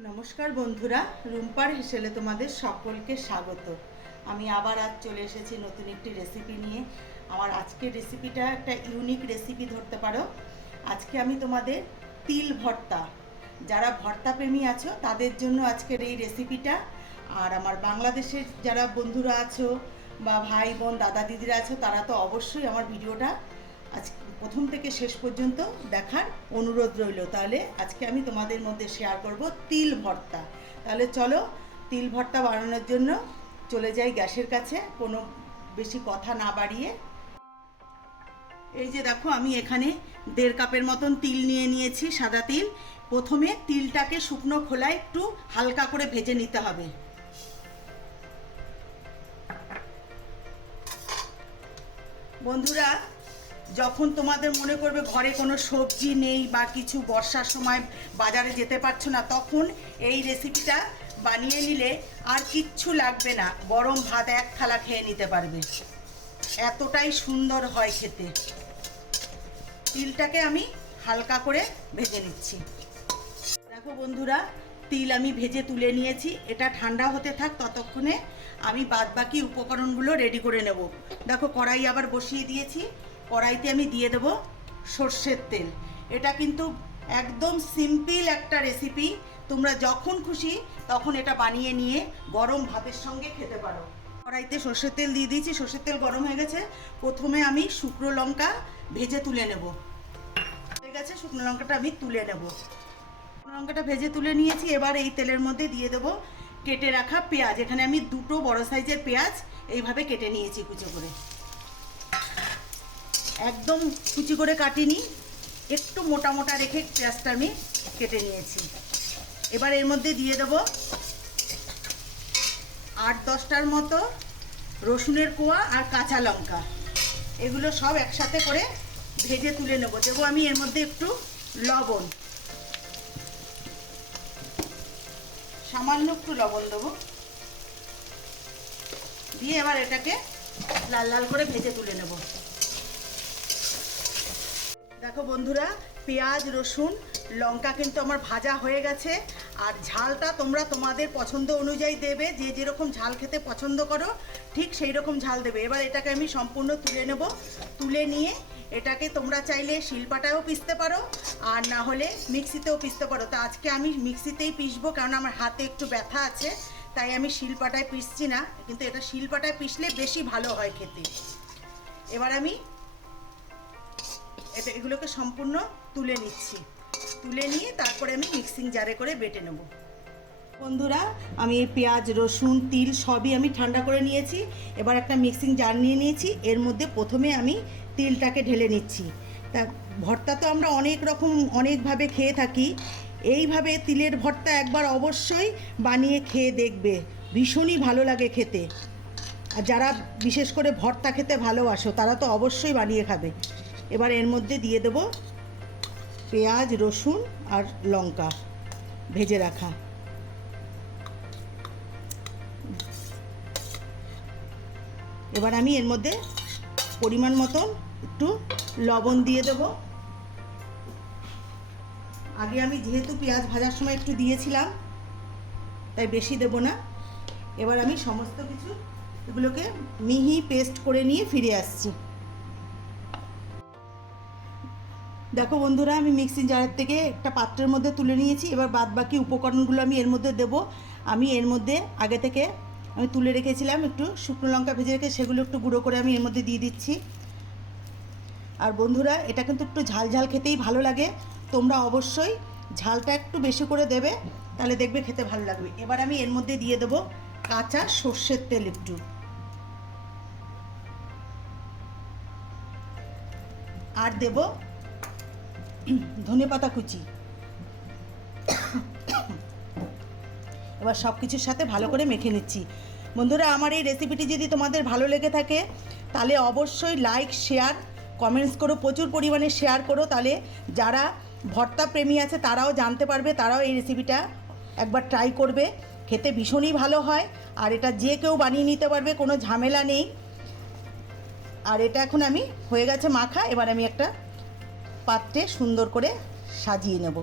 নমস্কার বন্ধুরা, রুম্পার হেসেলে তোমাদের সকলকে স্বাগত। আমি আবার আজ চলে এসেছি নতুন একটি রেসিপি নিয়ে। আমার আজকের রেসিপিটা একটা ইউনিক রেসিপি ধরতে পারো। আজকে আমি তোমাদের তিল ভর্তা, যারা ভর্তা প্রেমী আছো তাদের জন্য আজকের এই রেসিপিটা। আর আমার বাংলাদেশের যারা বন্ধুরা আছো বা ভাই বোন দাদা দিদিরা আছো, তারা তো অবশ্যই আমার ভিডিওটা আজ প্রথম থেকে শেষ পর্যন্ত দেখার অনুরোধ রইল। তাহলে আজকে আমি তোমাদের মধ্যে শেয়ার করব তিল ভর্তা। তাহলে চলো তিল ভর্তা বানানোর জন্য চলে যাই গ্যাসের কাছে, কোনো বেশি কথা না বাড়িয়ে। এই যে দেখো, আমি এখানে 1.5 কাপের মতন তিল নিয়ে নিয়েছি, সাদা তিল। প্রথমে তিলটাকে শুকনো খোলায় একটু হালকা করে ভেজে নিতে হবে। বন্ধুরা, যখন তোমাদের মনে করবে ঘরে কোনো সবজি নেই বা কিছু বর্ষার সময় বাজারে যেতে পারছো না, তখন এই রেসিপিটা বানিয়ে নিলে আর কিচ্ছু লাগবে না, গরম ভাত এক থালা খেয়ে নিতে পারবে, এতটাই সুন্দর হয় খেতে। তিলটাকে আমি হালকা করে ভেজে নিচ্ছি। দেখো বন্ধুরা, তিল আমি ভেজে তুলে নিয়েছি। এটা ঠান্ডা হতে থাক, ততক্ষণে আমি বাদবাকি উপকরণগুলো রেডি করে নেব। দেখো, কড়াই আবার বসিয়ে দিয়েছি। কড়াইতে আমি দিয়ে দেব সর্ষের তেল। এটা কিন্তু একদম সিম্পল একটা রেসিপি, তোমরা যখন খুশি তখন এটা বানিয়ে নিয়ে গরম ভাতের সঙ্গে খেতে পারো। কড়াইতে সর্ষের তেল দিয়ে দিয়েছি, সর্ষের তেল গরম হয়ে গেছে। প্রথমে আমি শুকনো লঙ্কা ভেজে তুলে নেব। হয়ে গেছে, শুকনো লঙ্কাটা আমি তুলে নেব। লঙ্কাটা ভেজে তুলে নিয়েছি। এবার এই তেলের মধ্যে দিয়ে দেবো কেটে রাখা পেঁয়াজ। এখানে আমি 2টো বড় সাইজের পেঁয়াজ এইভাবে কেটে নিয়েছি কুচি করে, একদম কুচি করে কাটিনি, একটু মোটা মোটা রেখে পেঁয়াজটা আমি কেটে নিয়েছি। এবার এর মধ্যে দিয়ে দেবো 8-10টার মতো রসুনের কোয়া আর কাঁচা লঙ্কা। এগুলো সব একসাথে করে ভেজে তুলে নেব। দেবো আমি এর মধ্যে একটু লবণ, সামান্য একটু লবণ দেবো, দিয়ে এবার এটাকে লাল লাল করে ভেজে তুলে নেব। দেখো বন্ধুরা, পেঁয়াজ রসুন লঙ্কা কিন্তু আমার ভাজা হয়ে গেছে। আর ঝালটা তোমরা তোমাদের পছন্দ অনুযায়ী দেবে, যে যেরকম ঝাল খেতে পছন্দ করো ঠিক সেই রকম ঝাল দেবে। এবার এটাকে আমি সম্পূর্ণ তুলে নেব। তুলে নিয়ে এটাকে তোমরা চাইলে শিলপাটায়ও পিষতে পারো, আর না হলে মিক্সিতেও পিষতে পারো। তো আজকে আমি মিক্সিতেই পিষবো, কারণ আমার হাতে একটু ব্যথা আছে, তাই আমি শিলপাটায় পিষছি না। কিন্তু এটা শিলপাটায় পিষলে বেশি ভালো হয় খেতে। এবার আমি এগুলোকে সম্পূর্ণ তুলে নিচ্ছি। তুলে নিয়ে তারপরে আমি মিক্সিং জারে করে বেটে নেব। বন্ধুরা, আমি এই পেঁয়াজ রসুন তিল সবই আমি ঠান্ডা করে নিয়েছি। এবার একটা মিক্সিং জার নিয়ে নিয়েছি। এর মধ্যে প্রথমে আমি তিলটাকে ঢেলে নিচ্ছি। তা ভর্তা তো আমরা অনেক রকম অনেকভাবে খেয়ে থাকি। এইভাবে তিলের ভর্তা একবার অবশ্যই বানিয়ে খেয়ে দেখবে, ভীষণই ভালো লাগে খেতে। আর যারা বিশেষ করে ভর্তা খেতে ভালোবাসো তারা তো অবশ্যই বানিয়ে খাবে। এবার এর মধ্যে দিয়ে দেবো পেঁয়াজ রসুন আর লঙ্কা ভেজে রাখা। এবার আমি এর মধ্যে পরিমাণ মতন একটু লবণ দিয়ে দেব। আগে আমি যেহেতু পেঁয়াজ ভাজার সময় একটু দিয়েছিলাম, তাই বেশি দেব না। এবার আমি সমস্ত কিছু এগুলোকে মিহি পেস্ট করে নিয়ে ফিরে আসছি। দেখো বন্ধুরা, আমি মিক্সিং জারের থেকে একটা পাত্রের মধ্যে তুলে নিয়েছি। এবার বাদবাকি উপকরণগুলো আমি এর মধ্যে দেব। আমি এর মধ্যে আগে থেকে আমি তুলে রেখেছিলাম একটু শুকনো লঙ্কা ভেজে রেখে, সেগুলো একটু গুঁড়ো করে আমি এর মধ্যে দিয়ে দিচ্ছি। আর বন্ধুরা, এটা কিন্তু একটু ঝাল ঝাল খেতেই ভালো লাগে, তোমরা অবশ্যই ঝালটা একটু বেশি করে দেবে, তাহলে দেখবে খেতে ভালো লাগবে। এবার আমি এর মধ্যে দিয়ে দেবো কাঁচা সর্ষের তেল একটু, আর দেব ধনেপাতা কুচি। এবার সব কিছুর সাথে ভালো করে মেখে নিচ্ছি। বন্ধুরা, আমার এই রেসিপিটি যদি তোমাদের ভালো লেগে থাকে তাহলে অবশ্যই লাইক শেয়ার কমেন্টস করো, প্রচুর পরিমাণে শেয়ার করো। তাহলে যারা ভর্তা প্রেমী আছে তারাও জানতে পারবে, তারাও এই রেসিপিটা একবার ট্রাই করবে। খেতে ভীষণই ভালো হয়, আর এটা যে কেউ বানিয়ে নিতে পারবে, কোনো ঝামেলা নেই। আর এটা এখন আমি হয়ে গেছে মাখা। এবার আমি একটা পাত্রে সুন্দর করে সাজিয়ে নেব।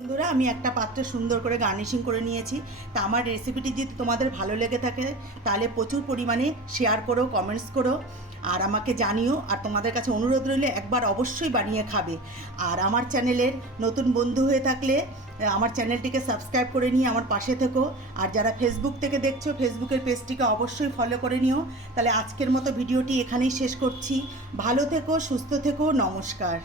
বন্ধুরা, আমি একটা পাত্রে সুন্দর করে গার্নিশিং করে নিয়েছি। তা আমার রেসিপিটি যদি তোমাদের ভালো লেগে থাকে তাহলে প্রচুর পরিমাণে শেয়ার করো, কমেন্টস করো আর আমাকে জানিও। আর তোমাদের কাছে অনুরোধ রইলে একবার অবশ্যই বানিয়ে খাবে। আর আমার চ্যানেলের নতুন বন্ধু হয়ে থাকলে আমার চ্যানেলটিকে সাবস্ক্রাইব করে নিয়ে আমার পাশে থেকো। আর যারা ফেসবুক থেকে দেখছো, ফেসবুকের পেজটিকে অবশ্যই ফলো করে নিও। তাহলে আজকের মতো ভিডিওটি এখানেই শেষ করছি। ভালো থেকো, সুস্থ থেকো, নমস্কার।